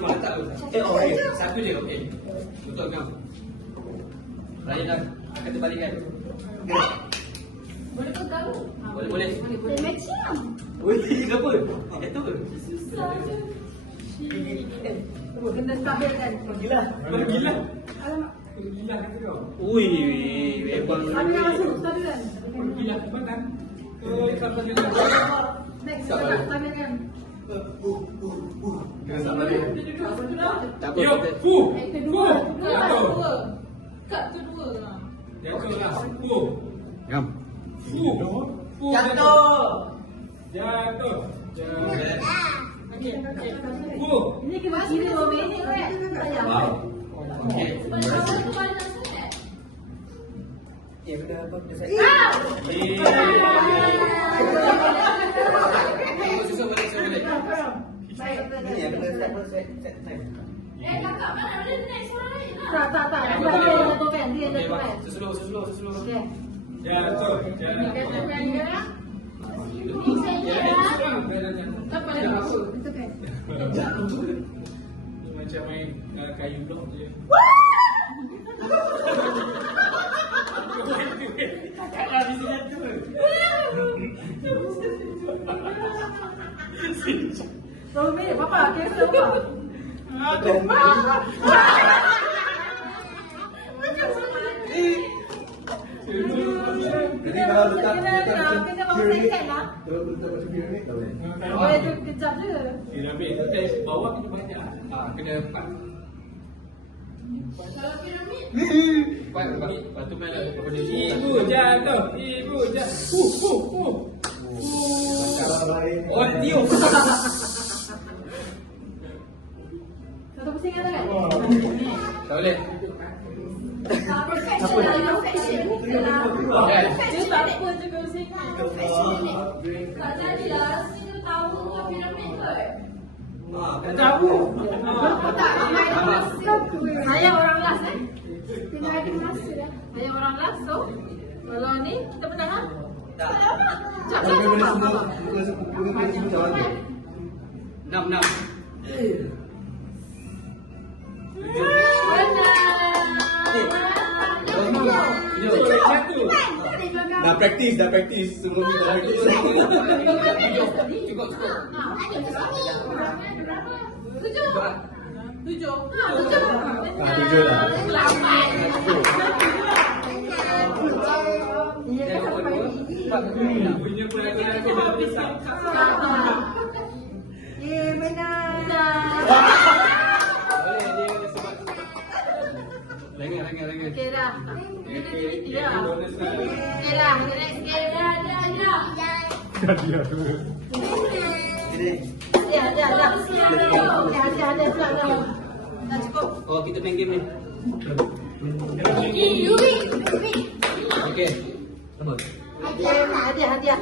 rumah. Tak apa. Satu je, okey. Untuk kau. Raya dah akan terbalikkan. Boleh ke kau? Boleh. Macam. Oi, kenapa? Itu ke? Susah je. Kena stabilkan. Gila. Alamak. Gila kata kau. Ui, memang. Ada yang masuk, stabilkan. Gila makan. Sampai dengan. Next, stabilkan. Kena sabar dia. Tak apa. Yo, Kedua. Kat kedua. Jatuhlah. Ngam. Jatuh. Okey. Ini kena kira berapa minit kan? Wow. Okey. Sebab tu banyak sangat. Susah balik. Kakak mana ada next orang lain lah. Tak. Dia lakukan. Seseluruh. Okey. Jatuh. Ini katakan dia. Tak pada apa. Itu kan. Macam main kayu blok je. Kakaklah di sini tu. Berapa minit? Papa, cancel apa? Jadi kalau letak Kena mengsekan lah. Kalau letak macam piramid tak boleh. Boleh tu kejap je. Piramid tu test bawah kena banyak. Kena 4. Kalau piramid. 4. Lepas tu main lah kepada Ibu jatuh. Kalau lain. Oh, tiup. Satu pusing kan kan? Tak boleh. Perfection. Dia tak apa je kau pusing. Tak jadilah. Sini tahu ke piramid ke? Tahu. Tak, saya orang last eh. Tinggal ada masa dah. Saya orang last so. Kalau ni kita menang lah. Tak lama. Kalau dia boleh semua, boleh semua jalan tu. 6. Dah praktis semua ni dah praktis. Cukup. Tujuh. 7 lah. 8. Punya pelajaran kita besar. Menang. Boleh dia kena sebab. Lengah. Okey dah. Aktiviti dah. Bonus lah. Okey dah. Okey dah. Ada. Dah cukup. Oh, kita main game ni. Yuri. Okey. Apa? Hadiah.